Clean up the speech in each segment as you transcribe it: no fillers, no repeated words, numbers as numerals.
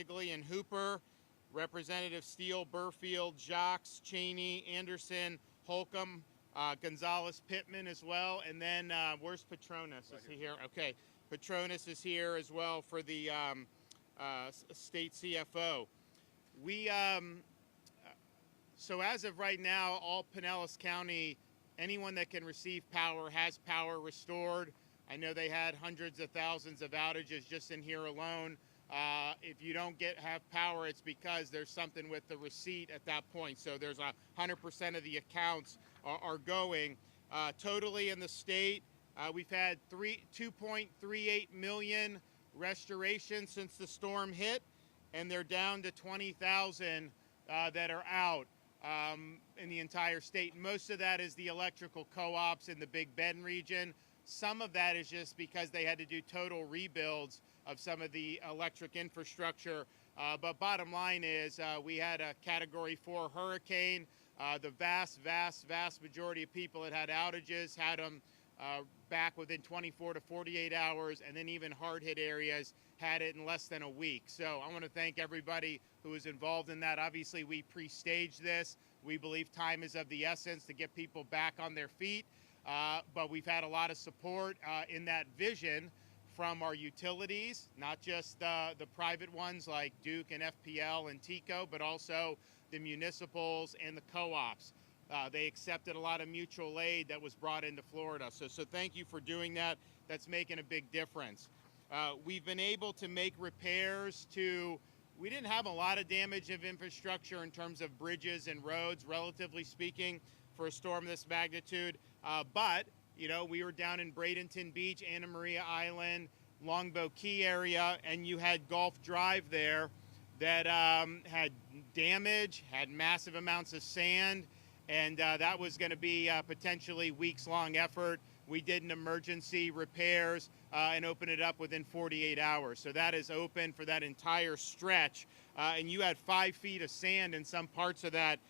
Sigley and Hooper, Representative Steele, Burfield, Jacques, Cheney, Anderson, Holcomb, Gonzalez, Pittman as well. And then where's Petronas? Is he here? Okay. Petronas is here as well for the state CFO. So as of right now, all Pinellas County, anyone that can receive power has power restored. I know they had hundreds of thousands of outages just in here alone. If you don't have power, it's because there's something with the receipt at that point. So there's 100% of the accounts are going. Totally in the state, we've had 2.38 million restorations since the storm hit, and they're down to 20,000 that are out in the entire state. Most of that is the electrical co-ops in the Big Bend region. Some of that is just because they had to do total rebuilds of some of the electric infrastructure. But bottom line is we had a Category 4 hurricane. The vast majority of people that had outages had them back within 24 to 48 hours, and then even hard-hit areas had it in less than a week. So I want to thank everybody who was involved in that. Obviously, we pre-staged this. We believe time is of the essence to get people back on their feet. But we've had a lot of support in that vision from our utilities, not just the private ones like Duke and FPL and TECO, but also the municipals and the co-ops. They accepted a lot of mutual aid that was brought into Florida. So thank you for doing that. That's making a big difference. We've been able to make repairs we didn't have a lot of damage of infrastructure in terms of bridges and roads, relatively speaking, for a storm this magnitude. But, you know, we were down in Bradenton Beach, Anna Maria Island, Longboat Key area, and you had Gulf Drive there that had damage, had massive amounts of sand, and that was going to be potentially weeks-long effort. We did an emergency repairs and opened it up within 48 hours. So that is open for that entire stretch. And you had 5 feet of sand in some parts of that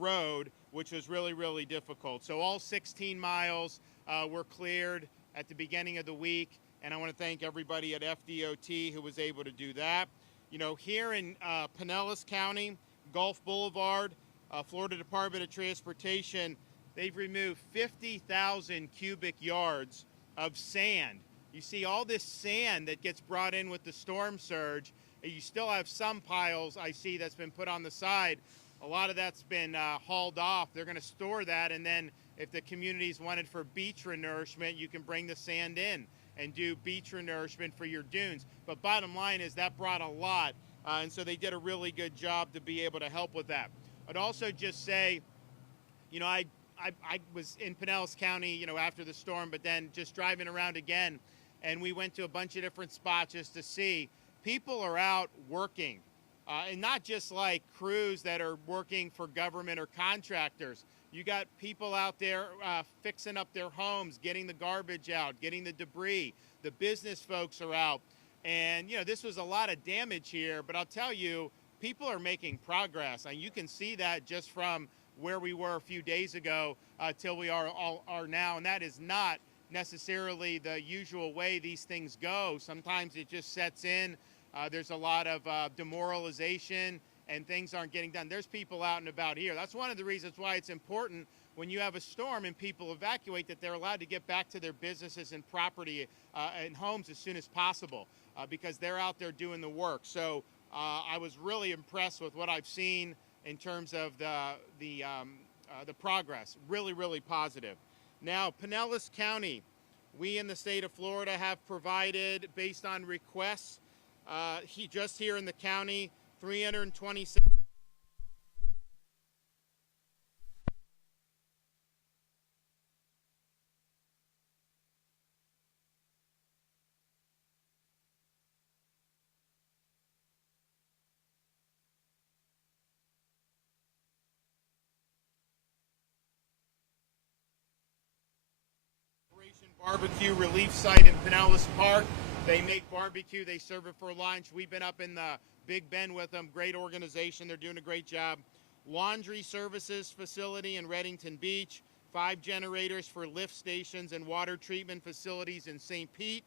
road, which was really, really difficult. So all 16 miles were cleared at the beginning of the week. And I want to thank everybody at FDOT who was able to do that. You know, here in Pinellas County, Gulf Boulevard, Florida Department of Transportation, they've removed 50,000 cubic yards of sand. You see all this sand that gets brought in with the storm surge. You still have some piles I see that's been put on the side. A lot of that's been hauled off. They're going to store that, and then if the community's wanted for beach renourishment, you can bring the sand in and do beach renourishment for your dunes. But bottom line is that brought a lot, and so they did a really good job to be able to help with that. I'd also just say, you know, I was in Pinellas County, you know, after the storm, but then just driving around again, and we went to a bunch of different spots just to see. People are out working, and not just like crews that are working for government or contractors. You got people out there fixing up their homes, getting the garbage out, getting the debris. The business folks are out. And, you know, this was a lot of damage here, but I'll tell you, people are making progress. And you can see that just from where we were a few days ago till we are now. And that is not necessarily the usual way these things go. Sometimes it just sets in. There's a lot of demoralization and things aren't getting done. There's people out and about here. That's one of the reasons why it's important when you have a storm and people evacuate that they're allowed to get back to their businesses and property and homes as soon as possible because they're out there doing the work. So I was really impressed with what I've seen in terms of the progress. Really, really positive. Now, Pinellas County, we in the state of Florida have provided, based on requests, just here in the county, 326. Barbecue relief site in Pinellas Park. They make barbecue, they serve it for lunch. We've been up in the Big Bend with them. Great organization, they're doing a great job. Laundry services facility in Reddington Beach. 5 generators for lift stations and water treatment facilities in St. Pete.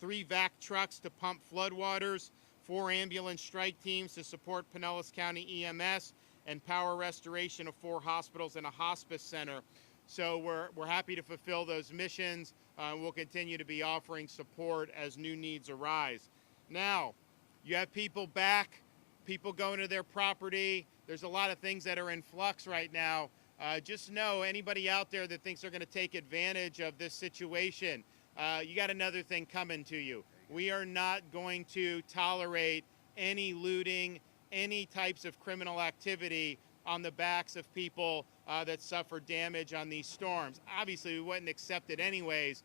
3 vac trucks to pump floodwaters. 4 ambulance strike teams to support Pinellas County EMS, and power restoration of 4 hospitals and a hospice center. So we're happy to fulfill those missions. We'll continue to be offering support as new needs arise. Now, you have people back, people going to their property. There's a lot of things that are in flux right now. Just know, anybody out there that thinks they're going to take advantage of this situation, you got another thing coming to you. We are not going to tolerate any looting, any types of criminal activity on the backs of people that suffer damage on these storms. Obviously, we wouldn't accept it anyways,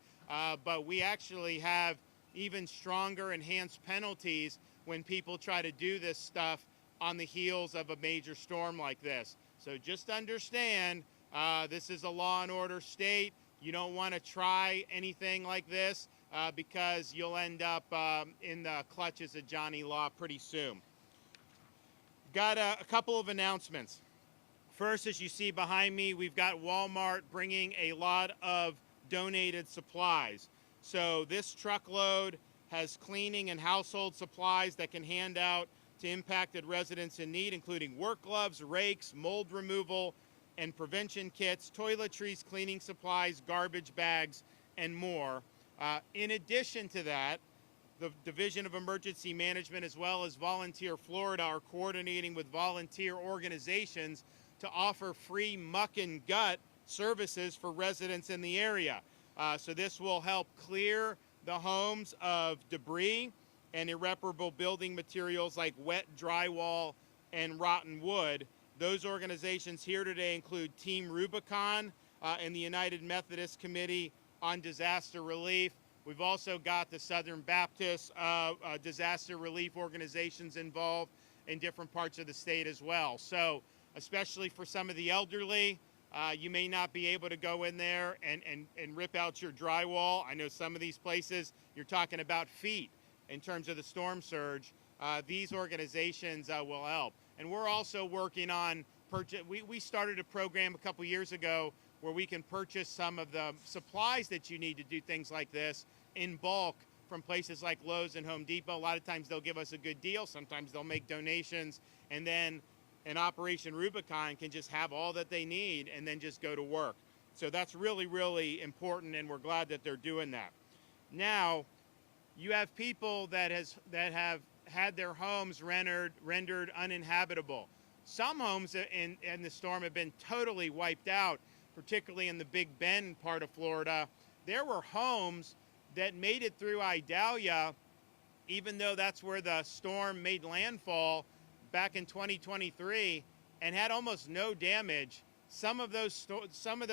but we actually have even stronger enhanced penalties when people try to do this stuff on the heels of a major storm like this. So just understand, this is a law and order state. You don't want to try anything like this because you'll end up in the clutches of Johnny Law pretty soon. Got a couple of announcements. First, as you see behind me, we've got Walmart bringing a lot of donated supplies. So this truckload has cleaning and household supplies that can hand out to impacted residents in need, including work gloves, rakes, mold removal and prevention kits, toiletries, cleaning supplies, garbage bags, and more. In addition to that, the Division of Emergency Management as well as Volunteer Florida are coordinating with volunteer organizations to offer free muck and gut services for residents in the area. So this will help clear the homes of debris and irreparable building materials like wet drywall and rotten wood. Those organizations here today include Team Rubicon and the United Methodist Committee on Disaster Relief. We've also got the Southern Baptist disaster relief organizations involved in different parts of the state as well. So especially for some of the elderly, you may not be able to go in there and rip out your drywall. I know some of these places, you're talking about feet in terms of the storm surge. These organizations will help. And we're also working on we started a program a couple years ago where we can purchase some of the supplies that you need to do things like this in bulk from places like Lowe's and Home Depot. A lot of times they'll give us a good deal. Sometimes they'll make donations, and then an Operation Rubicon can just have all that they need and then just go to work. So that's really, really important, and we're glad that they're doing that. Now, you have people that have had their homes rendered uninhabitable. Some homes in the storm have been totally wiped out, particularly in the Big Bend part of Florida. There were homes that made it through Idalia, even though that's where the storm made landfall back in 2023, and had almost no damage. Some of those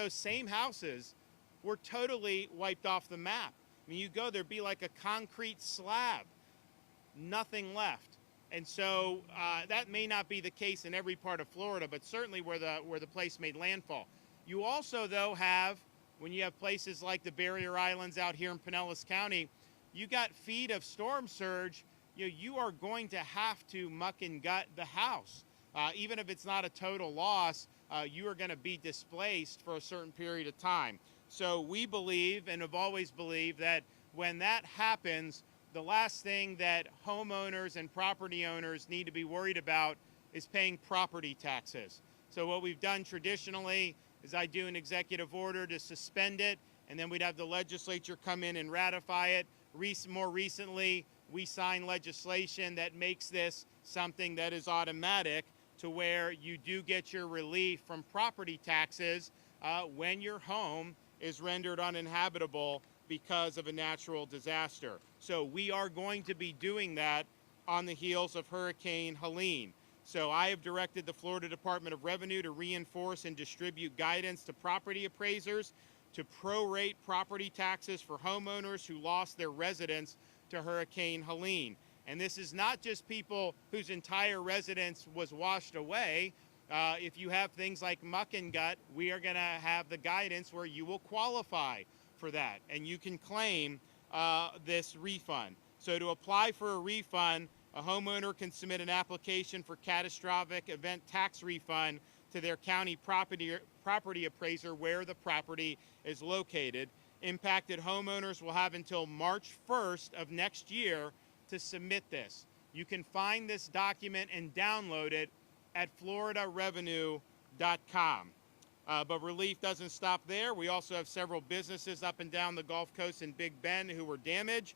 same houses were totally wiped off the map. I mean, you go, there'd be like a concrete slab, nothing left. And so that may not be the case in every part of Florida, but certainly where the place made landfall. You also, though, have, when you have places like the Barrier Islands out here in Pinellas County, you got feet of storm surge. You are going to have to muck and gut the house. Even if it's not a total loss, you are going to be displaced for a certain period of time. So we believe, and have always believed, that when that happens, the last thing that homeowners and property owners need to be worried about is paying property taxes. So what we've done traditionally is I do an executive order to suspend it, and then we'd have the legislature come in and ratify it. More recently, we signed legislation that makes this something that is automatic, to where you do get your relief from property taxes when your home is rendered uninhabitable because of a natural disaster. So we are going to be doing that on the heels of Hurricane Helene. So I have directed the Florida Department of Revenue to reinforce and distribute guidance to property appraisers to prorate property taxes for homeowners who lost their residence to Hurricane Helene. And this is not just people whose entire residence was washed away. If you have things like muck and gut, we are going to have the guidance where you will qualify for that, and you can claim this refund. So to apply for a refund, a homeowner can submit an application for catastrophic event tax refund to their county property appraiser where the property is located. Impacted homeowners will have until March 1st of next year to submit this. You can find this document and download it at floridarevenue.com. But relief doesn't stop there. We also have several businesses up and down the Gulf Coast and Big Bend who were damaged,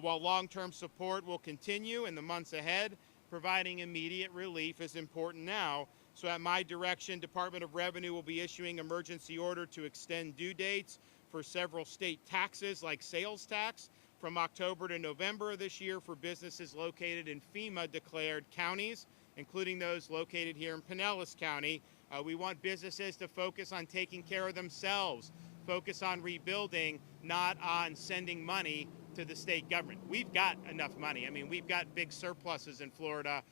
while long-term support will continue in the months ahead. Providing immediate relief is important now. So at my direction, Department of Revenue will be issuing emergency order to extend due dates for several state taxes like sales tax from October to November of this year for businesses located in FEMA-declared counties, including those located here in Pinellas County. We want businesses to focus on taking care of themselves, focus on rebuilding, not on sending money to the state government. We've got enough money. I mean, we've got big surpluses in Florida,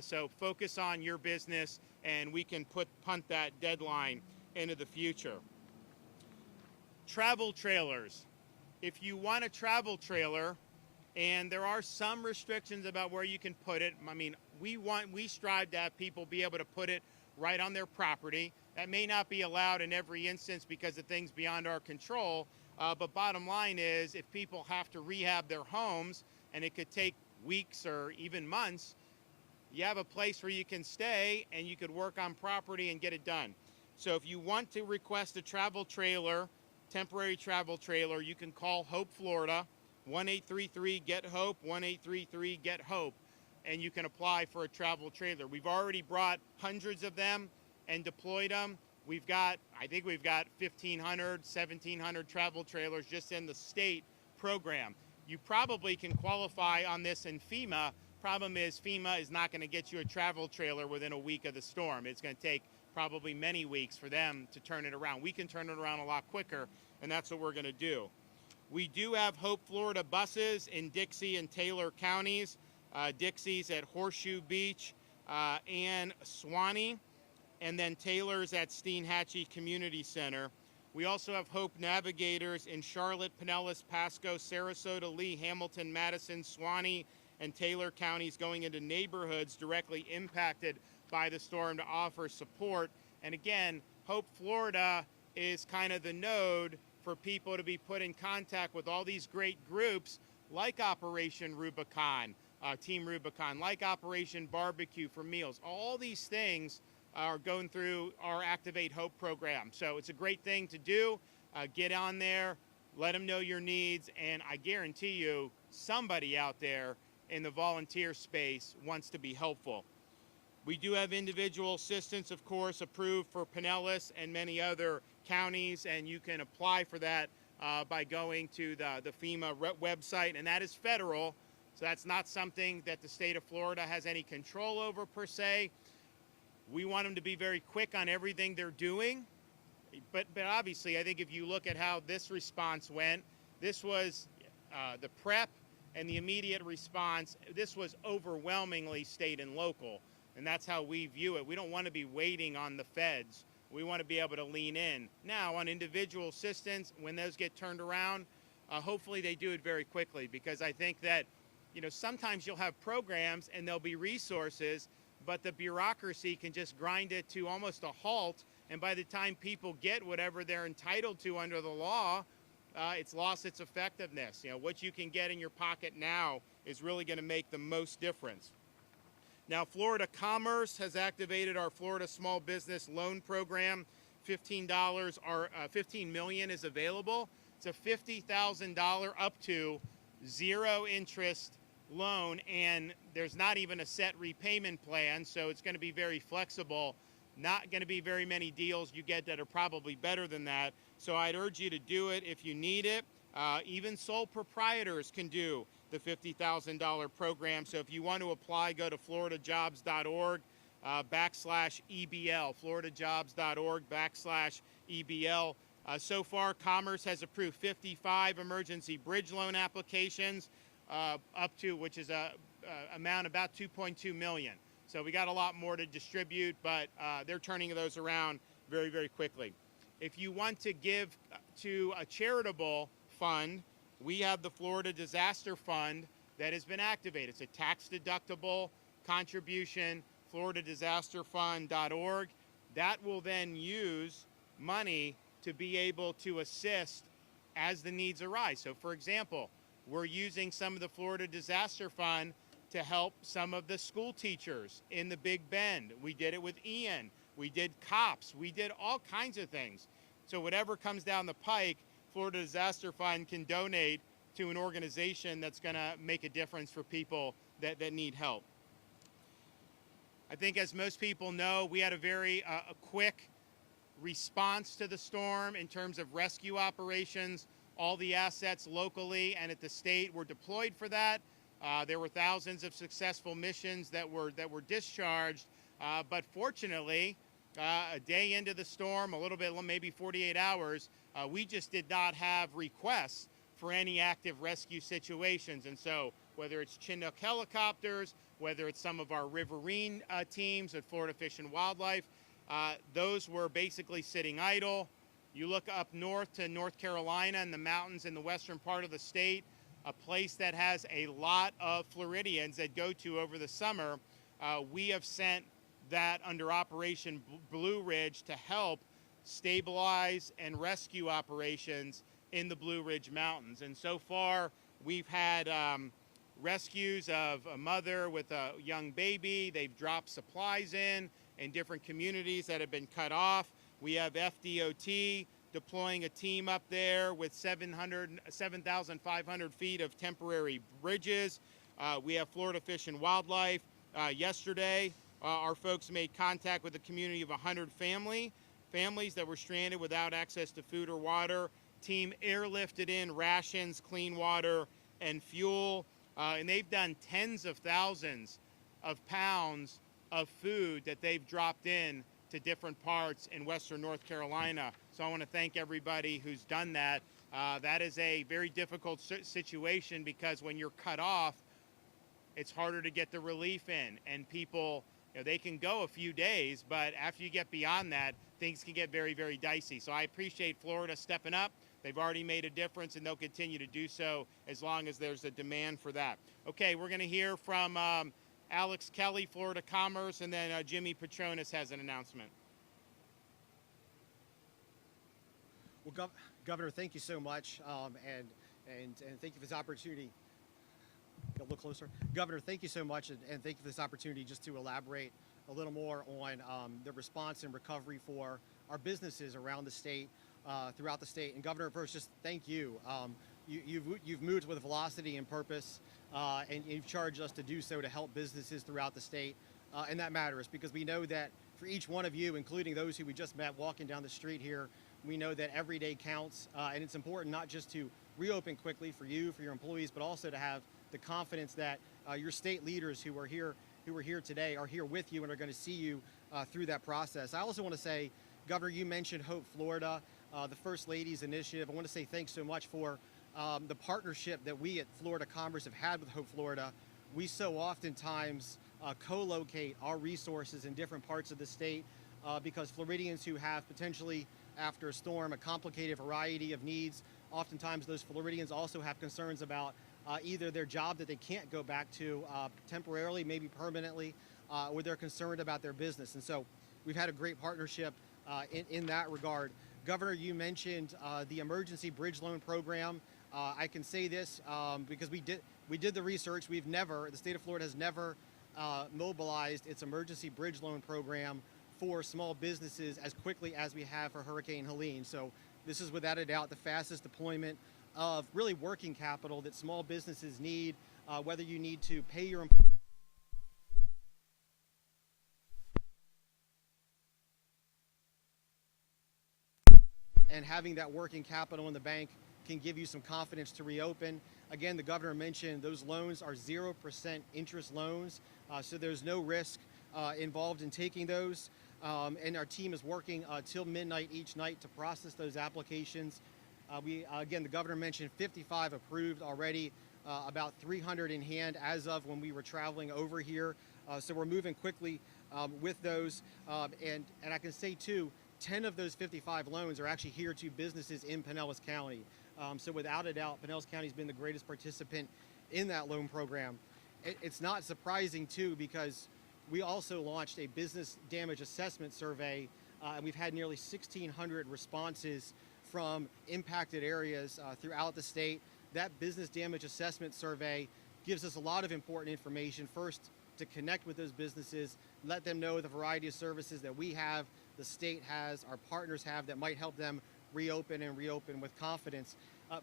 so focus on your business, and we can punt that deadline into the future. Travel trailers. If you want a travel trailer, and there are some restrictions about where you can put it. I mean, we strive to have people be able to put it right on their property. That may not be allowed in every instance because of things beyond our control, but bottom line is if people have to rehab their homes, and it could take weeks or even months, you have a place where you can stay and you could work on property and get it done. So if you want to request a travel trailer, temporary travel trailer, you can call Hope Florida, 1-833-GET-HOPE, 1-833-GET-HOPE, and you can apply for a travel trailer. We've already brought hundreds of them and deployed them. I think we've got 1,500, 1,700 travel trailers just in the state program. You probably can qualify on this in FEMA. Problem is FEMA is not going to get you a travel trailer within a week of the storm. It's going to take probably many weeks for them to turn it around. We can turn it around a lot quicker, and that's what we're going to do. We do have Hope Florida buses in Dixie and Taylor counties. Dixie's at Horseshoe Beach and Suwannee, and then Taylor's at Steinhatchee Community Center. We also have Hope Navigators in Charlotte, Pinellas, Pasco, Sarasota, Lee, Hamilton, Madison, Suwannee, and Taylor counties going into neighborhoods directly impacted by the storm to offer support. And again, Hope Florida is kind of the node for people to be put in contact with all these great groups like Operation Rubicon, Team Rubicon, like Operation Barbecue for Meals. All these things are going through our Activate Hope program. So it's a great thing to do. Get on there, let them know your needs, and I guarantee you somebody out there in the volunteer space wants to be helpful. We do have individual assistance, of course, approved for Pinellas and many other counties, and you can apply for that by going to the FEMA website, and that is federal, so that's not something that the state of Florida has any control over per se. We want them to be very quick on everything they're doing, but obviously I think if you look at how this response went, this was the prep and the immediate response, this was overwhelmingly state and local, and that's how we view it. We don't want to be waiting on the feds. We want to be able to lean in. Now, on individual assistance, when those get turned around, hopefully they do it very quickly, because I think that, sometimes you'll have programs and there'll be resources, but the bureaucracy can just grind it to almost a halt, and by the time people get whatever they're entitled to under the law, it's lost its effectiveness. What you can get in your pocket now is really going to make the most difference. Now, Florida Commerce has activated our Florida Small Business Loan Program. $15 million is available. It's a $50,000 up to zero interest loan, and there's not even a set repayment plan, so it's going to be very flexible. Not going to be very many deals you get that are probably better than that, so I'd urge you to do it if you need it. Even sole proprietors can do the $50,000 program, so if you want to apply, go to floridajobs.org /EBL, floridajobs.org /EBL. So far, Commerce has approved 55 emergency bridge loan applications, up to, which is a amount about $2.2 million. So we got a lot more to distribute, but they're turning those around very, very quickly. If you want to give to a charitable fund, we have the Florida Disaster Fund that has been activated. It's a tax-deductible contribution, floridadisasterfund.org. That will then use money to be able to assist as the needs arise. So, for example, we're using some of the Florida Disaster Fund to help some of the school teachers in the Big Bend. We did it with Ian. We did cops. We did all kinds of things. So whatever comes down the pike, Florida Disaster Fund can donate to an organization that's going to make a difference for people that need help. I think, as most people know, we had a very a quick response to the storm in terms of rescue operations. All the assets locally and at the state were deployed for that. There were thousands of successful missions that were discharged, but fortunately, a day into the storm, a little bit, maybe 48 hours, we just did not have requests for any active rescue situations. And so whether it's Chinook helicopters, whether it's some of our riverine teams at Florida Fish and Wildlife, those were basically sitting idle. You look up north to North Carolina and the mountains in the western part of the state, a place that has a lot of Floridians that go to over the summer. We have sent that under Operation Blue Ridge to help stabilize and rescue operations in the Blue Ridge Mountains. And so far, we've had rescues of a mother with a young baby. They've dropped supplies in different communities that have been cut off. We have FDOT deploying a team up there with 7,500 feet of temporary bridges. We have Florida Fish and Wildlife. Yesterday, our folks made contact with a community of 100 families that were stranded without access to food or water. Team airlifted in rations, clean water, and fuel. And they've done tens of thousands of pounds of food that they've dropped in to different parts in western North Carolina. So I want to thank everybody who's done that. That is a very difficult situation because when you're cut off, it's harder to get the relief in. And people, they can go a few days, but after you get beyond that, things can get very, very dicey. So I appreciate Florida stepping up. They've already made a difference, and they'll continue to do so as long as there's a demand for that. Okay, we're going to hear from Alex Kelly, Florida Commerce, and then Jimmy Petronas has an announcement. Well, Governor, thank you so much, and thank you for this opportunity. Get a little closer. Governor, thank you so much, and thank you for this opportunity just to elaborate a little more on the response and recovery for our businesses around the state, throughout the state. And Governor, first, just thank you. You've moved with velocity and purpose, and you've charged us to do so to help businesses throughout the state, and that matters because we know that for each one of you, including those who we just met walking down the street here, we know that every day counts, and it's important not just to reopen quickly for you, for your employees, but also to have the confidence that your state leaders who are here today are here with you and are going to see you through that process. I also want to say, Governor, you mentioned Hope Florida, the First Lady's initiative. I want to say thanks so much for the partnership that we at Florida Commerce have had with Hope Florida. We so oftentimes co-locate our resources in different parts of the state because Floridians who have potentially, after a storm, a complicated variety of needs, oftentimes those Floridians also have concerns about either their job that they can't go back to temporarily, maybe permanently, or they're concerned about their business. And so we've had a great partnership in that regard. Governor, you mentioned the emergency bridge loan program. I can say this because we did the research. The state of Florida has never mobilized its emergency bridge loan program for small businesses as quickly as we have for Hurricane Helene. So this is without a doubt the fastest deployment of really working capital that small businesses need, whether you need to pay your employees and having that working capital in the bank can give you some confidence to reopen. Again, the governor mentioned those loans are 0% interest loans, so there's no risk involved in taking those. And our team is working till midnight each night to process those applications. Again, the governor mentioned 55 approved already, about 300 in hand as of when we were traveling over here. So we're moving quickly with those. And I can say, too, 10 of those 55 loans are actually here to businesses in Pinellas County. So without a doubt, Pinellas County has been the greatest participant in that loan program. It's not surprising, too, because we also launched a business damage assessment survey, and we've had nearly 1,600 responses from impacted areas throughout the state. That business damage assessment survey gives us a lot of important information. First, to connect with those businesses, let them know the variety of services that we have, the state has, our partners have, that might help them reopen and reopen with confidence.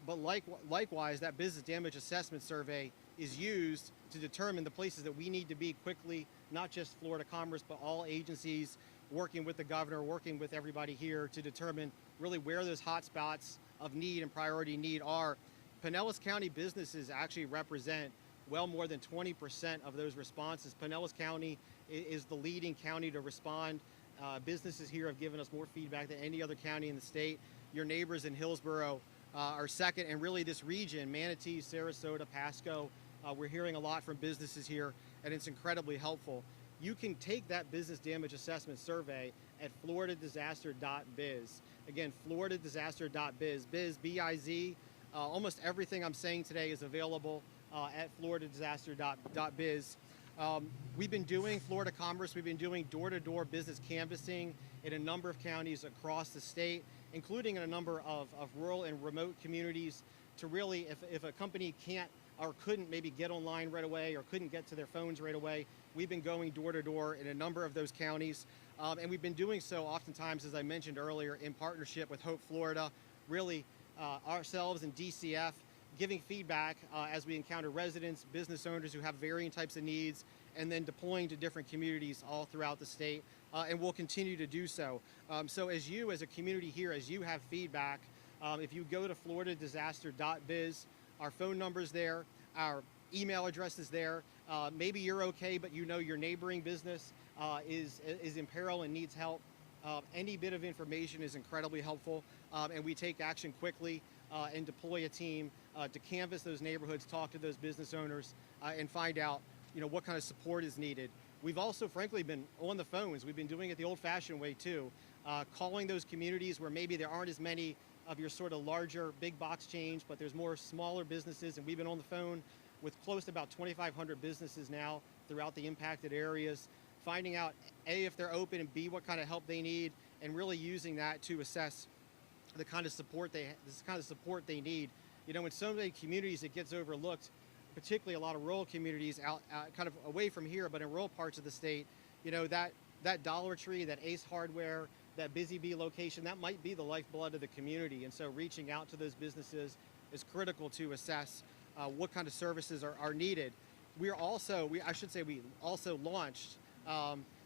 But likewise, that business damage assessment survey is used to determine the places that we need to be quickly, not just Florida Commerce, but all agencies, working with the governor, working with everybody here to determine really where those hot spots of need and priority need are. Pinellas County businesses actually represent well more than 20% of those responses. Pinellas County is the leading county to respond. Businesses here have given us more feedback than any other county in the state. Your neighbors in Hillsborough are second, and really this region, Manatee, Sarasota, Pasco, we're hearing a lot from businesses here, and it's incredibly helpful. You can take that business damage assessment survey at floridadisaster.biz. Again, floridadisaster.biz, B-I-Z. Almost everything I'm saying today is available at floridadisaster.biz. We've been doing Florida Commerce, we've been doing door-to-door business canvassing in a number of counties across the state, including in a number of rural and remote communities, to really, if a company can't or couldn't maybe get online right away or couldn't get to their phones right away, we've been going door-to-door in a number of those counties. And we've been doing so oftentimes, as I mentioned earlier, in partnership with Hope Florida, really ourselves and DCF, giving feedback as we encounter residents, business owners who have varying types of needs, and then deploying to different communities all throughout the state, and we'll continue to do so. So as you, as a community here, as you have feedback, if you go to floridadisaster.biz, our phone number's there, our email address is there. Maybe you're okay, but you know your neighboring business is in peril and needs help. Any bit of information is incredibly helpful, and we take action quickly and deploy a team to canvass those neighborhoods, talk to those business owners, and find out what kind of support is needed. We've also, frankly, been on the phones. We've been doing it the old-fashioned way, too, calling those communities where maybe there aren't as many of your sort of larger big box chains, but there's more smaller businesses, and we've been on the phone with close to about 2,500 businesses now throughout the impacted areas, finding out A, if they're open, and B, what kind of help they need, and really using that to assess the kind of support they need. In so many communities it gets overlooked, particularly a lot of rural communities out kind of away from here, but in rural parts of the state, that Dollar Tree, that Ace Hardware, that Busy Bee location, that might be the lifeblood of the community. And so reaching out to those businesses is critical to assess what kind of services are needed. We also launched,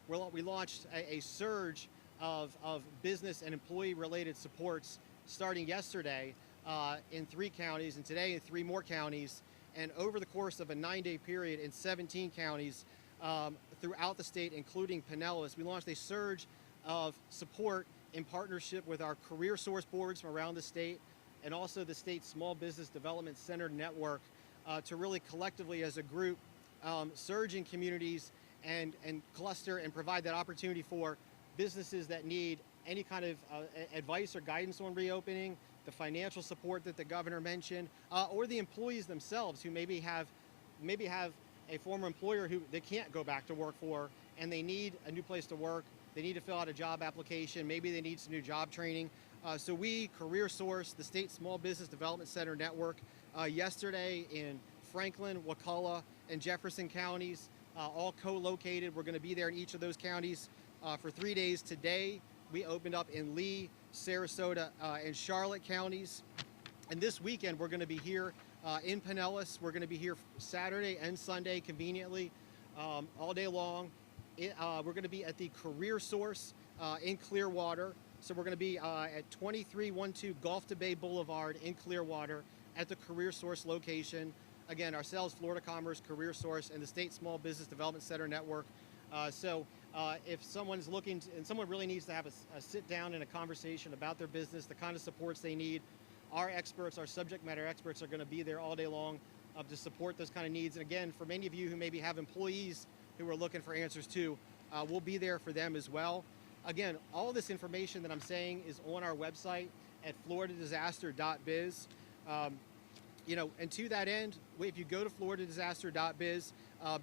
we launched a surge of business and employee related supports starting yesterday in 3 counties, and today in 3 more counties, and over the course of a 9-day period in 17 counties throughout the state, including Pinellas. We launched a surge of support in partnership with our career source boards from around the state, and also the state's Small Business Development Center network, to really collectively as a group surge in communities and cluster and provide that opportunity for businesses that need any kind of advice or guidance on reopening, the financial support that the governor mentioned, or the employees themselves who maybe have a former employer who they can't go back to work for, and they need a new place to work. They need to fill out a job application. Maybe they need some new job training. So we, Career Source, the State Small Business Development Center Network, yesterday in Franklin, Wakulla, and Jefferson counties, all co-located. We're going to be there in each of those counties for 3 days. Today, we opened up in Lee, Sarasota, and Charlotte counties. And this weekend, we're going to be here in Pinellas. We're going to be here Saturday and Sunday, conveniently, all day long. We're going to be at the Career Source in Clearwater. So we're going to be at 2312 Gulf to Bay Boulevard in Clearwater at the Career Source location. Again, ourselves, Florida Commerce, Career Source, and the State Small Business Development Center Network. So if someone's looking to, and someone really needs to have a sit down and a conversation about their business, the kind of supports they need, our experts, our subject matter experts, are going to be there all day long to support those kind of needs. And again, for many of you who maybe have employees who are looking for answers too, we'll be there for them as well. Again, all this information that I'm saying is on our website at floridadisaster.biz. And to that end, if you go to floridadisaster.biz,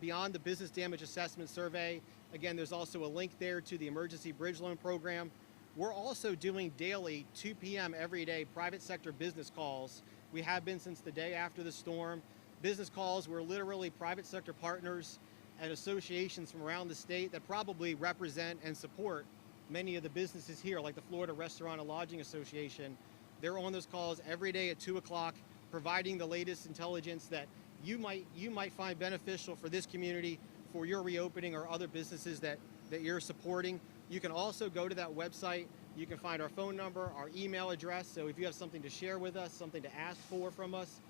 beyond the business damage assessment survey, again, there's also a link there to the emergency bridge loan program. We're also doing daily 2 p.m. every day private sector business calls. We have been since the day after the storm business calls where literally private sector partners and associations from around the state that probably represent and support many of the businesses here, like the Florida Restaurant and Lodging Association. They're on those calls every day at 2 o'clock, providing the latest intelligence that you might find beneficial for this community, for your reopening or other businesses that you're supporting. You can also go to that website. You can find our phone number, our email address. So if you have something to share with us, something to ask for from us,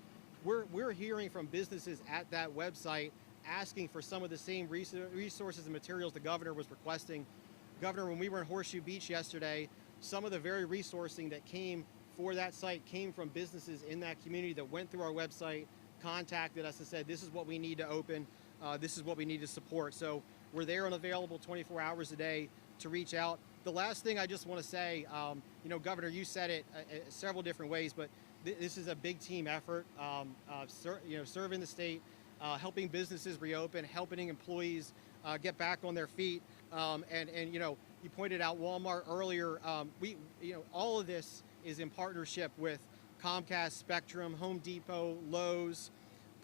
we're hearing from businesses at that website asking for some of the same resources and materials the governor was requesting. Governor, when we were in Horseshoe Beach yesterday, some of the very resourcing that came for that site came from businesses in that community that went through our website, contacted us and said, this is what we need to open, this is what we need to support. So we're there and available 24 hours a day to reach out. The last thing I just want to say, Governor, you said it several different ways, but this is a big team effort, serving the state, helping businesses reopen, helping employees get back on their feet. You pointed out Walmart earlier. All of this is in partnership with Comcast, Spectrum, Home Depot, Lowe's,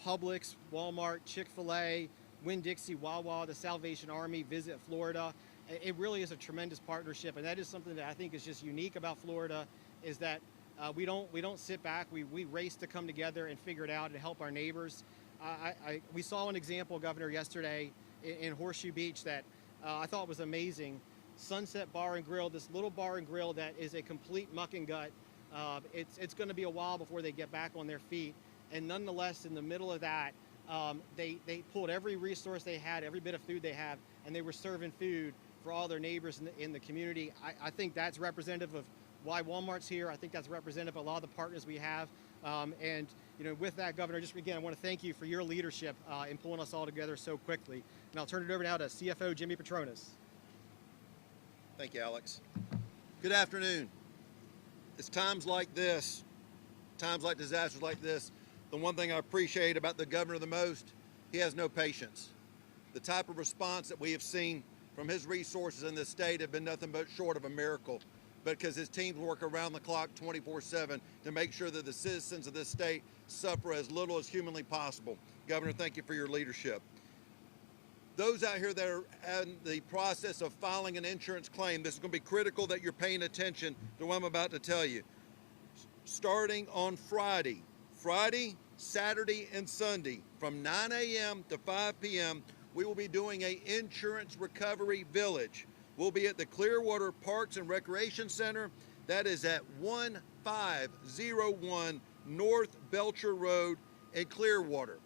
Publix, Walmart, Chick-fil-A, Winn-Dixie, Wawa, the Salvation Army, Visit Florida. It really is a tremendous partnership, and that is something that I think is just unique about Florida, is that we don't sit back. We race to come together and figure it out and help our neighbors. We saw an example, Governor, yesterday in Horseshoe Beach that I thought was amazing. Sunset Bar and Grill, this little bar and grill that is a complete muck and gut. It's going to be a while before they get back on their feet, and nonetheless, in the middle of that, they pulled every resource they had, every bit of food they have, and they were serving food for all their neighbors in the community. I think that's representative of why Walmart's here. I think that's representative of a lot of the partners we have. With that, Governor, just again, I want to thank you for your leadership in pulling us all together so quickly. And I'll turn it over now to CFO Jimmy Petronas. Thank you, Alex. Good afternoon. It's times like this, times like disasters like this, the one thing I appreciate about the governor the most, he has no patience. The type of response that we have seen from his resources in this state have been nothing but short of a miracle, because his teams work around the clock 24/7 to make sure that the citizens of this state suffer as little as humanly possible. Governor, thank you for your leadership. Those out here that are in the process of filing an insurance claim, this is going to be critical that you're paying attention to what I'm about to tell you. Starting on Friday, Saturday, and Sunday, from 9 a.m. to 5 p.m., we will be doing an insurance recovery village. We'll be at the Clearwater Parks and Recreation Center. That is at 1501 North Belcher Road in Clearwater.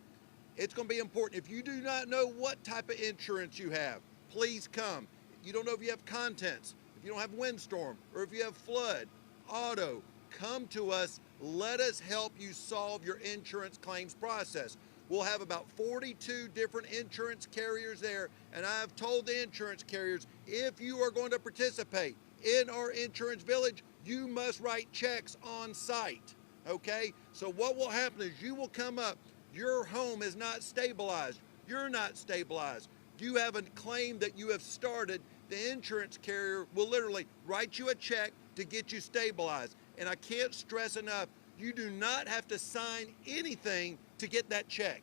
It's going to be important. If you do not know what type of insurance you have, please come. You don't know if you have contents, if you don't have windstorm, or if you have flood, auto, come to us. Let us help you solve your insurance claims process. We'll have about 42 different insurance carriers there, and I've told the insurance carriers, if you are going to participate in our insurance village, you must write checks on site, okay? So what will happen is you will come up, your home is not stabilized, you're not stabilized, you have a claim that you have started, the insurance carrier will literally write you a check to get you stabilized. And I can't stress enough, you do not have to sign anything to get that check.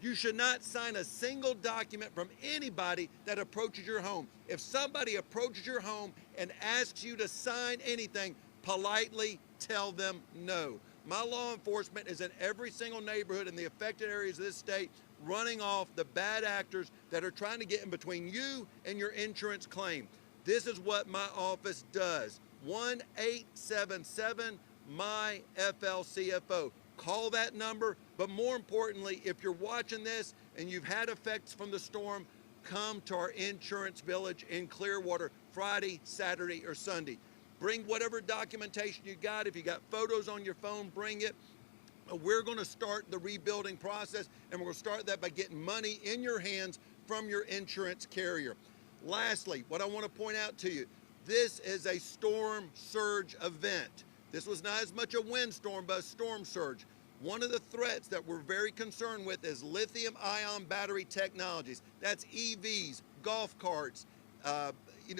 You should not sign a single document from anybody that approaches your home. If somebody approaches your home and asks you to sign anything, politely tell them no. My law enforcement is in every single neighborhood in the affected areas of this state, running off the bad actors that are trying to get in between you and your insurance claim. This is what my office does. 1-877-MY-FLCFO. Call that number, but more importantly, if you're watching this and you've had effects from the storm, come to our insurance village in Clearwater Friday, Saturday, or Sunday. Bring whatever documentation you got. If you got photos on your phone, bring it. We're going to start the rebuilding process, and we're going to start that by getting money in your hands from your insurance carrier. Lastly, what I want to point out to you, this is a storm surge event. This was not as much a windstorm, but a storm surge. One of the threats that we're very concerned with is lithium-ion battery technologies. That's EVs, golf carts,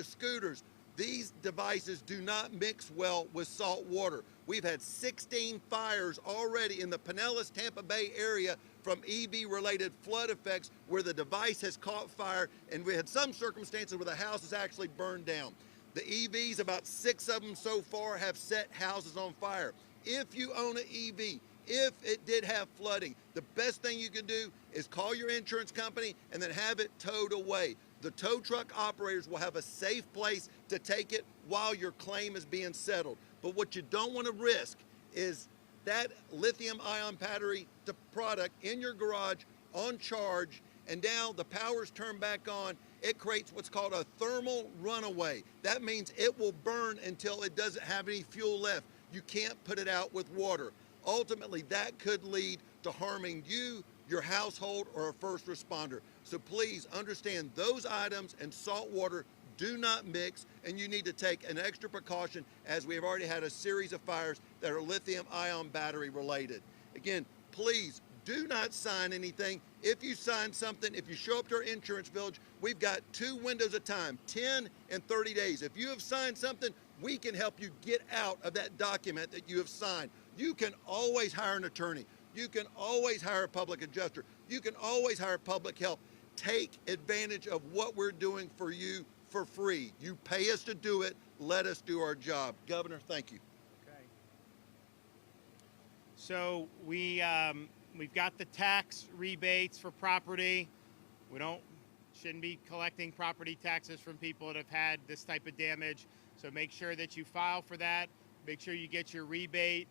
scooters. These devices do not mix well with salt water. We've had 16 fires already in the Pinellas, Tampa Bay area from EV-related flood effects where the device has caught fire, and we had some circumstances where the house is actually burned down. The EVs, about 6 of them so far, have set houses on fire. If you own an EV, if it did have flooding, the best thing you can do is call your insurance company and then have it towed away. The tow truck operators will have a safe place to take it while your claim is being settled. But what you don't want to risk is that lithium-ion battery product in your garage on charge, and now the power's turned back on. It creates what's called a thermal runaway. That means it will burn until it doesn't have any fuel left. You can't put it out with water. Ultimately, that could lead to harming you, your household, or a first responder. So please understand those items and salt water do not mix, and you need to take an extra precaution, as we have already had a series of fires that are lithium-ion battery related. Again, please do not sign anything. If you sign something, if you show up to our insurance village, we've got 2 windows of time, 10 and 30 days. If you have signed something, we can help you get out of that document that you have signed. You can always hire an attorney. You can always hire a public adjuster. You can always hire public help. Take advantage of what we're doing for you for free. You pay us to do it. Let us do our job. Governor, thank you. Okay. So we've got the tax rebates for property. We shouldn't be collecting property taxes from people that have had this type of damage. So make sure that you file for that. Make sure you get your rebate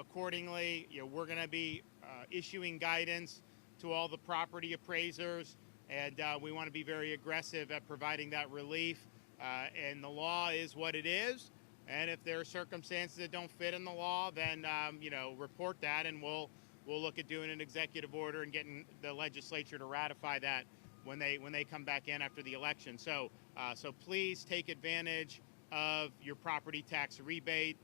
accordingly. We're going to be issuing guidance to all the property appraisers, and we want to be very aggressive at providing that relief. And the law is what it is. And if there are circumstances that don't fit in the law, then report that, and we'll look at doing an executive order and getting the legislature to ratify that when they come back in after the election. So please take advantage of your property tax rebate.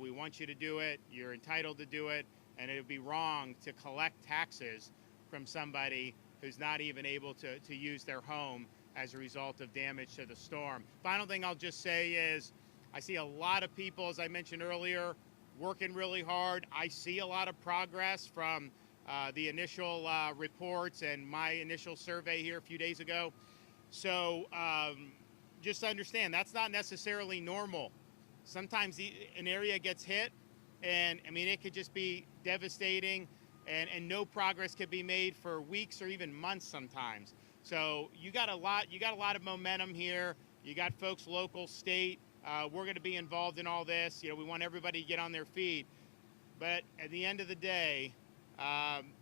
We want you to do it. You're entitled to do it, and it would be wrong to collect taxes from somebody who's not even able to use their home as a result of damage to the storm. Final thing I'll just say is I see a lot of people, as I mentioned earlier, working really hard. I see a lot of progress from the initial reports and my initial survey here a few days ago. So just understand that's not necessarily normal. Sometimes an area gets hit, and I mean, it could just be devastating, and no progress could be made for weeks or even months sometimes. So you got a lot of momentum here. You got folks local, state. We're going to be involved in all this. We want everybody to get on their feet. But at the end of the day,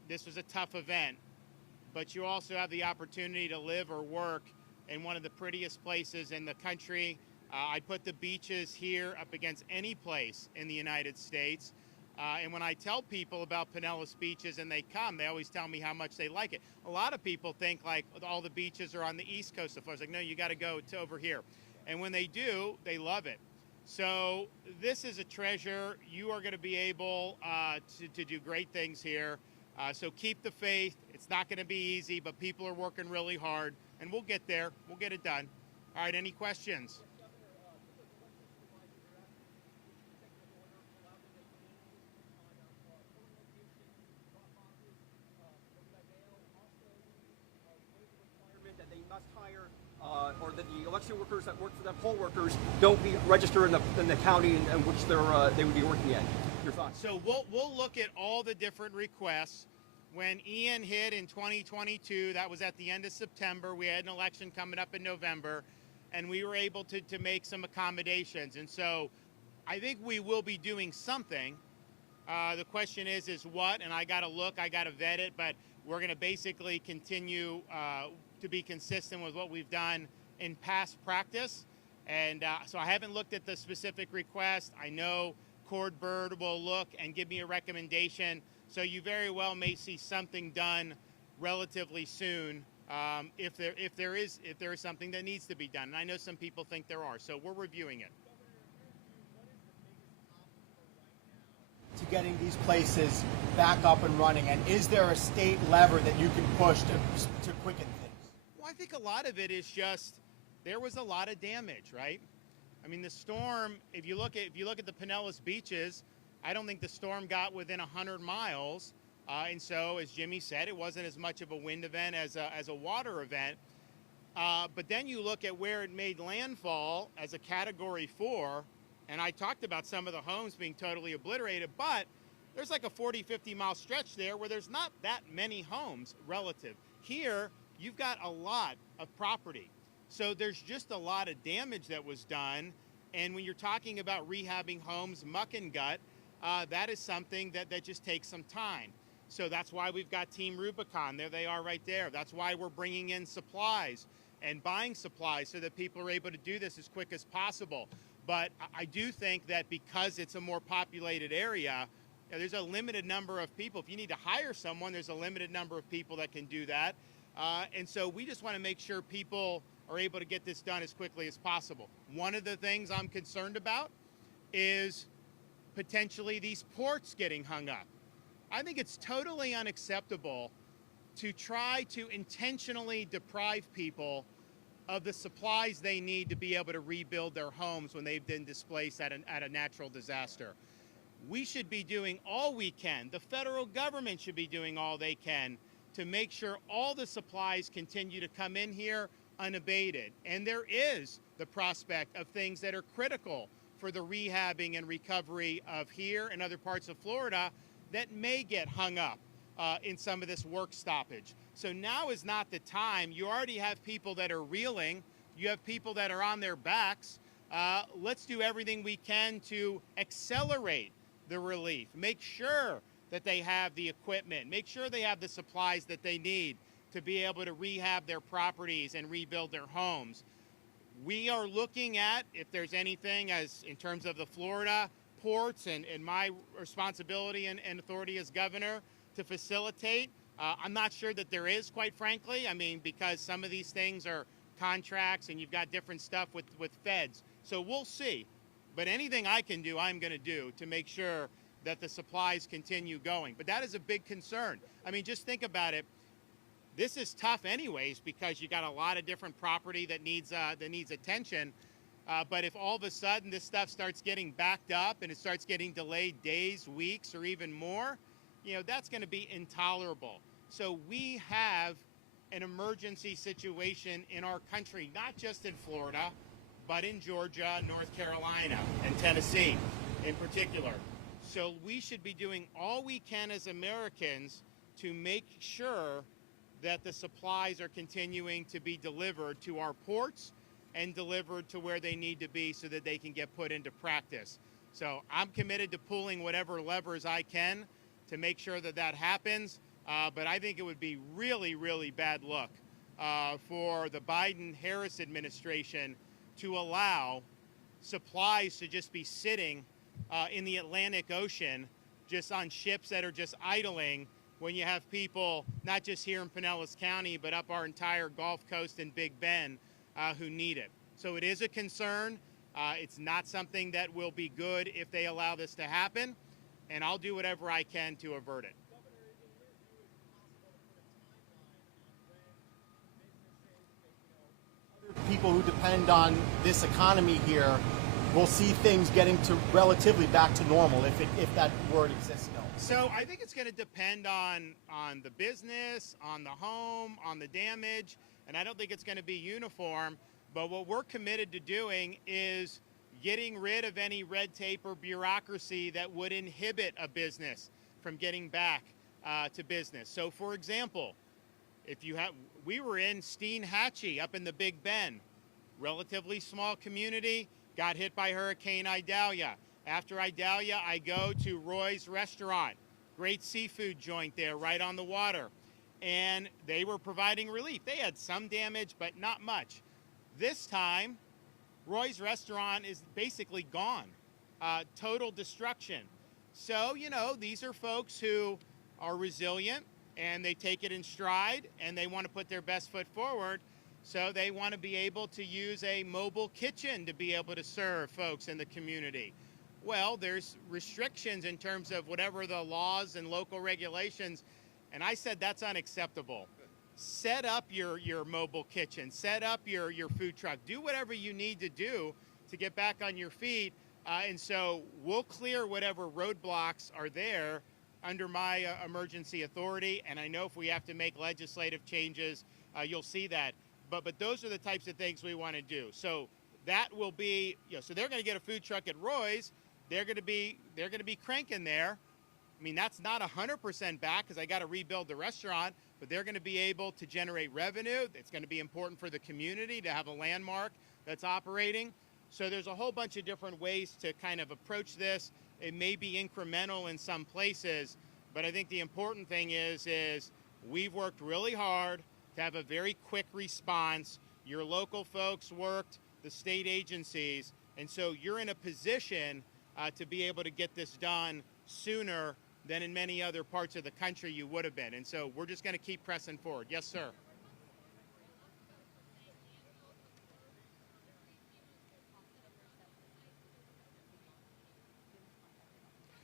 this was a tough event. But you also have the opportunity to live or work in one of the prettiest places in the country. I'd put the beaches here up against any place in the United States. And when I tell people about Pinellas beaches and they come, they always tell me how much they like it. A lot of people think like all the beaches are on the east coast of Florida. It's like, no, you got to go to over here. And when they do, they love it. So this is a treasure. You are going to be able to do great things here. So keep the faith. It's not going to be easy, but people are working really hard, and we'll get there. We'll get it done. All right, any questions? That they must hire, or that the election workers that work for them, poll workers, don't be registered in the county in which they would be working in. Your thoughts? So we'll look at all the different requests. When Ian hit in 2022, that was at the end of September. We had an election coming up in November, and we were able to make some accommodations. And so I think we will be doing something. The question is what? And I got to look, I got to vet it, but we're going to basically continue to be consistent with what we've done in past practice. And so I haven't looked at the specific request. I know Cord Bird will look and give me a recommendation. So you very well may see something done relatively soon if there is something that needs to be done. And I know some people think there are. So we're reviewing it. To getting these places back up and running, and is there a state lever that you can push to quicken things? Well, I think a lot of it is just there was a lot of damage, right? I mean, the storm. If you look at the Pinellas beaches, I don't think the storm got within 100 miles And so, as Jimmy said, it wasn't as much of a wind event as a water event. But then you look at where it made landfall as a Category 4, and I talked about some of the homes being totally obliterated, but there's like a 40, 50-mile stretch there where there's not that many homes relative. Here, you've got a lot of property. So there's just a lot of damage that was done. And when you're talking about rehabbing homes, muck and gut, that is something that just takes some time. So that's why we've got Team Rubicon. There they are right there. That's why we're bringing in supplies and buying supplies so that people are able to do this as quick as possible. But I do think that because it's a more populated area, there's a limited number of people. If you need to hire someone, there's a limited number of people that can do that. And so we just want to make sure people are able to get this done as quickly as possible. One of the things I'm concerned about is potentially these ports getting hung up. I think it's totally unacceptable to try to intentionally deprive people of the supplies they need to be able to rebuild their homes when they've been displaced at a natural disaster. We should be doing all we can. The federal government should be doing all they can to make sure all the supplies continue to come in here unabated. And there is the prospect of things that are critical for the rehabbing and recovery of here and other parts of Florida that may get hung up in some of this work stoppage. So now is not the time. You already have people that are reeling. You have people that are on their backs. Let's do everything we can to accelerate the relief. Make sure that they have the equipment. Make sure they have the supplies that they need to be able to rehab their properties and rebuild their homes. We are looking at if there's anything as in terms of the Florida ports and my responsibility and authority as governor to facilitate. I'm not sure that there is, quite frankly. I mean, because some of these things are contracts and you've got different stuff with feds. So we'll see. But anything I can do, I'm going to do to make sure that the supplies continue going. But that is a big concern. I mean, just think about it. This is tough anyways because you got a lot of different property that needs attention. But if all of a sudden this stuff starts getting backed up and it starts getting delayed days, weeks, or even more, that's going to be intolerable. So we have an emergency situation in our country, not just in Florida, but in Georgia, North Carolina, and Tennessee in particular. So we should be doing all we can as Americans to make sure that the supplies are continuing to be delivered to our ports and delivered to where they need to be so that they can get put into practice. So I'm committed to pulling whatever levers I can to make sure that that happens. But I think it would be really, really bad luck for the Biden-Harris administration to allow supplies to just be sitting in the Atlantic Ocean, just on ships that are just idling, when you have people, not just here in Pinellas County, but up our entire Gulf Coast and Big Bend, who need it. So it is a concern. It's not something that will be good if they allow this to happen, and I'll do whatever I can to avert it. People who depend on this economy here will see things getting to relatively back to normal, if that word exists still. So I think it's going to depend on the business, on the home, on the damage, and I don't think it's going to be uniform. But what we're committed to doing is getting rid of any red tape or bureaucracy that would inhibit a business from getting back to business. So, for example, we were in Steinhatchee up in the Big Bend, relatively small community, got hit by Hurricane Idalia. After Idalia, I go to Roy's Restaurant, great seafood joint there right on the water, and they were providing relief. They had some damage, but not much. This time, Roy's Restaurant is basically gone, total destruction. So, these are folks who are resilient, and they take it in stride, and they want to put their best foot forward. So they want to be able to use a mobile kitchen to be able to serve folks in the community. Well, there's restrictions in terms of whatever the laws and local regulations, and I said that's unacceptable. Set up your mobile kitchen, set up your food truck, do whatever you need to do to get back on your feet, and so we'll clear whatever roadblocks are there under my emergency authority, and I know if we have to make legislative changes, you'll see that. But those are the types of things we want to do. So that will be, so they're going to get a food truck at Roy's. They're going to be cranking there. I mean, that's not 100% back because I got to rebuild the restaurant, but they're going to be able to generate revenue. It's going to be important for the community to have a landmark that's operating. So there's a whole bunch of different ways to kind of approach this. It may be incremental in some places, but I think the important thing is we've worked really hard to have a very quick response. Your local folks worked, the state agencies, and so you're in a position to be able to get this done sooner than in many other parts of the country you would have been. And so we're just going to keep pressing forward. Yes, sir.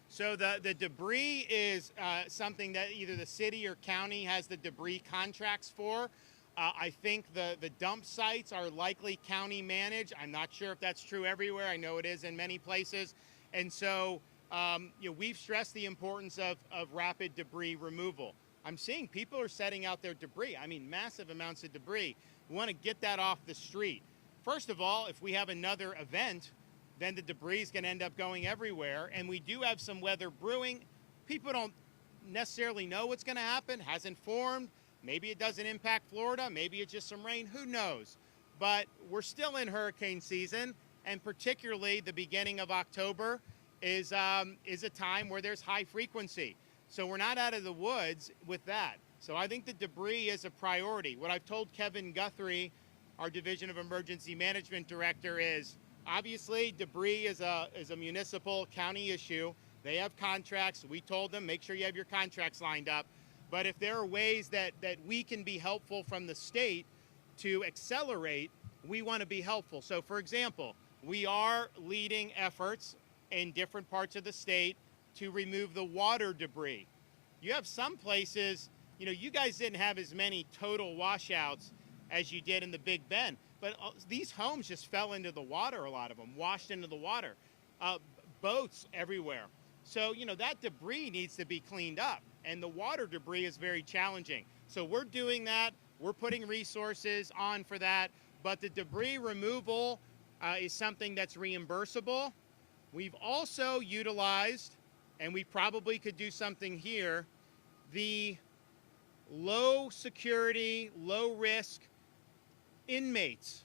So the debris is something that either the city or county has the debris contracts for. I think the dump sites are likely county managed. I'm not sure if that's true everywhere. I know it is in many places. And so we've stressed the importance of rapid debris removal. I'm seeing people are setting out their debris. I mean, massive amounts of debris. We want to get that off the street. First of all, if we have another event, then the debris is going to end up going everywhere. And we do have some weather brewing. People don't necessarily know what's going to happen, hasn't formed. Maybe it doesn't impact Florida. Maybe it's just some rain. Who knows? But we're still in hurricane season, and particularly the beginning of October is a time where there's high frequency. So we're not out of the woods with that. So I think the debris is a priority. What I've told Kevin Guthrie, our Division of Emergency Management Director, is obviously debris is a municipal county issue. They have contracts. We told them, make sure you have your contracts lined up. But if there are ways that we can be helpful from the state to accelerate, we want to be helpful. So for example, we are leading efforts in different parts of the state to remove the water debris. You have some places, you guys didn't have as many total washouts as you did in the Big Bend, but these homes just fell into the water, a lot of them, washed into the water, boats everywhere. So, that debris needs to be cleaned up, and the water debris is very challenging. So we're doing that. We're putting resources on for that, but the debris removal is something that's reimbursable. We've also utilized, and we probably could do something here, the low security, low risk inmates,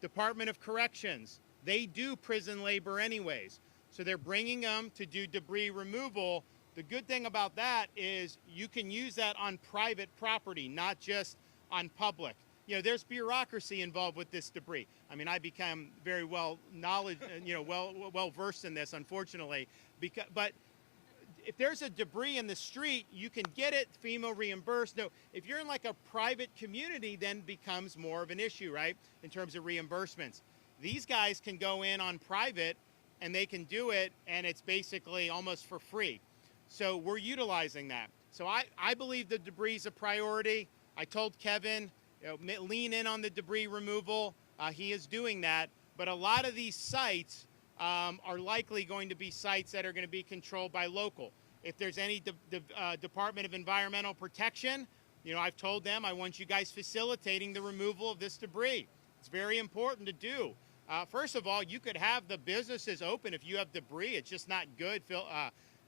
Department of Corrections. They do prison labor anyways. So they're bringing them to do debris removal. The good thing about that is you can use that on private property, not just on public. There's bureaucracy involved with this debris. I mean, I become very well versed in this, unfortunately. But if there's a debris in the street, you can get it FEMA reimbursed. No, if you're in like a private community, then it becomes more of an issue, right, in terms of reimbursements. These guys can go in on private, and they can do it, and it's basically almost for free. So we're utilizing that. So I believe the debris is a priority. I told Kevin, lean in on the debris removal. He is doing that. But a lot of these sites are likely going to be sites that are going to be controlled by local. If there's any Department of Environmental Protection, I've told them I want you guys facilitating the removal of this debris. It's very important to do. First of all, you could have the businesses open if you have debris. It's just not good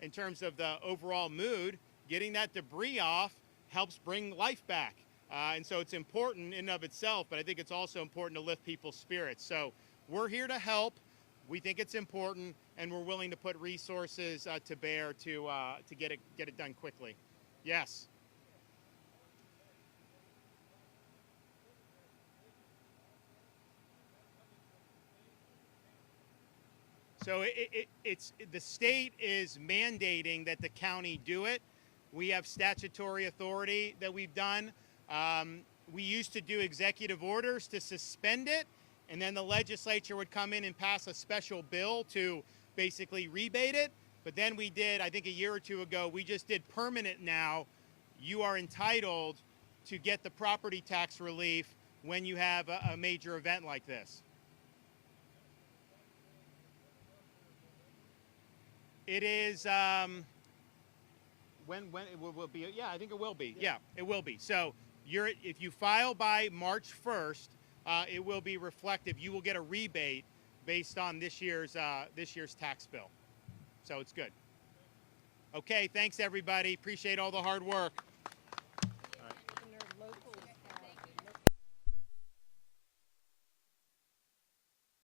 in terms of the overall mood. Getting that debris off helps bring life back. And so it's important in and of itself, but I think it's also important to lift people's spirits. So we're here to help. We think it's important, and we're willing to put resources to bear to get it done quickly. Yes. So the state is mandating that the county do it. We have statutory authority that we've done. We used to do executive orders to suspend it, and then the legislature would come in and pass a special bill to basically rebate it. But then we did, I think a year or two ago, we just did permanent now. You are entitled to get the property tax relief when you have a major event like this. It is, when it will be? Yeah, I think it will be. Yeah, it will be. So if you file by March 1st, it will be reflective. You will get a rebate based on this year's tax bill. So it's good. Okay, thanks everybody. Appreciate all the hard work.